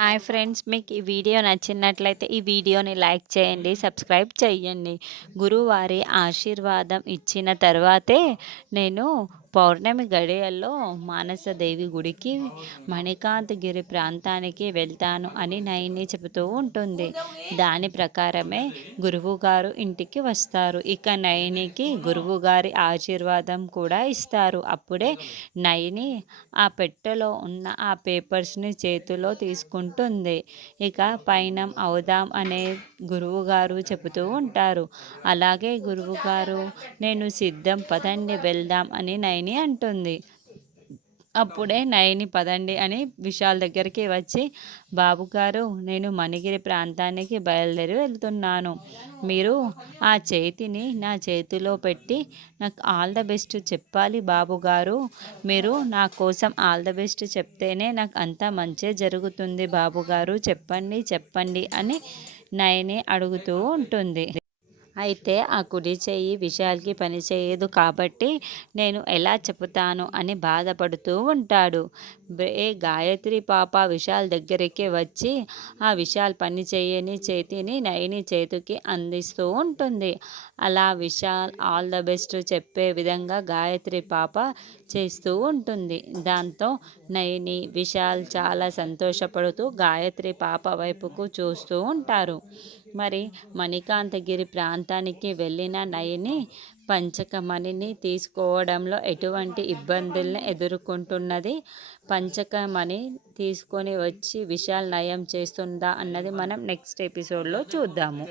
Hi friends, మీకు ఈ video నచ్చినట్లయితే ఈ వీడియోని లైక్ చేయండి, సబ్స్క్రైబ్ చేయండి. గురువారి ఆశీర్వాదం ఇచ్చిన తర్వాతే నేను పౌర్ణమి గడియల్లో మానసదేవి గుడికి మణికాంతగిరి ప్రాంతానికి వెళ్తాను అని నైని చెబుతూ ఉంటుంది. దాని ప్రకారమే గురువుగారు ఇంటికి వస్తారు. ఇక నయనికి గురువుగారి ఆశీర్వాదం కూడా ఇస్తారు. అప్పుడే నయని ఆ పెట్టెలో ఉన్న ఆ పేపర్స్ని చేతిలో తీసుకుంటుంది. ఇక పయనం అవుదాం అనే గురువుగారు చెబుతూ ఉంటారు. అలాగే గురువుగారు, నేను సిద్ధం, పదండి వెళ్దాం అని నయని అంటుంది. అప్పుడే నయని పదండి అని విశాల్ దగ్గరికి వచ్చి, బాబుగారు, నేను మణిగిరి ప్రాంతానికి బయలుదేరి వెళ్తున్నాను. మీరు ఆ చేతిని నా చేతిలో పెట్టి నాకు ఆల్ ద బెస్ట్ చెప్పాలి బాబుగారు. మీరు నా కోసం ఆల్ ద బెస్ట్ చెప్తేనే నాకు అంతా మంచే జరుగుతుంది బాబుగారు, చెప్పండి చెప్పండి అని నయని అడుగుతూ ఉంటుంది. అయితే ఆ కుడి చెయ్యి విశాల్కి పని చేయదు కాబట్టి నేను ఎలా చెబుతాను అని బాధపడుతూ ఉంటాడు. గాయత్రి పాప విశాల్ దగ్గరికి వచ్చి ఆ విశాల్ పని చేయని చేతిని నయని చేతికి అందిస్తూ ఉంటుంది. అలా విశాల్ ఆల్ ద బెస్ట్ చెప్పే విధంగా గాయత్రి పాప చేస్తూ ఉంటుంది. దాంతో నయని, విశాల్ చాలా సంతోషపడుతూ గాయత్రి పాప వైపుకు చూస్తూ ఉంటారు. మరి మణికాంతగిరి ప్రాంతానికి వెళ్ళిన నయని పంచకమణిని తీసుకోవడంలో ఎటువంటి ఇబ్బందుల్ని ఎదుర్కొంటున్నది, పంచకమణి తీసుకొని వచ్చి విశాల్ నయం చేస్తుందా అన్నది మనం నెక్స్ట్ ఎపిసోడ్లో చూద్దాము.